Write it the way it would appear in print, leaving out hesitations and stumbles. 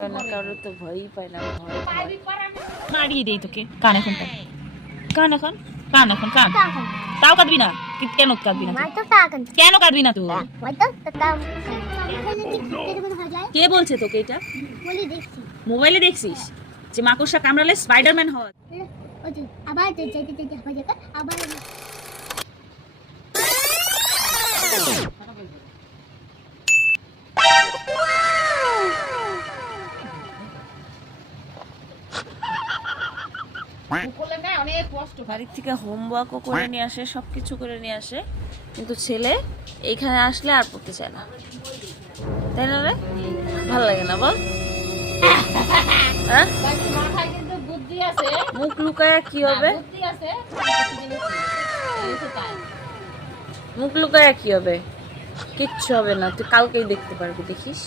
কারোর তো ভয়ই পায় না, মারিয়ে দেই তোকে। কান এখন কান এখন কান এখন কান তাও কাঁদবি না? কেন কাঁদবি না? কেন কাঁদবি না তুই? কে বলছে তোকে এটা? মোবাইলে দেখছিস যে মাকড়সা কামড়ালে স্পাইডারম্যান হয়? বাড়ির থেকে হোমওয়ার্কও করে নিয়ে আসে, সবকিছু করে নিয়ে আসে, কিন্তু ছেলে এইখানে আসলে আর পড়তে চায় না, তাই না রে? ভালো লাগে না বল? হ্যাঁ, মুখ লুকায় কি হবে? মুখ লুকায় কি হবে? কিচ্ছু হবে না, তুই কালকেই দেখতে পারবি, দেখিস।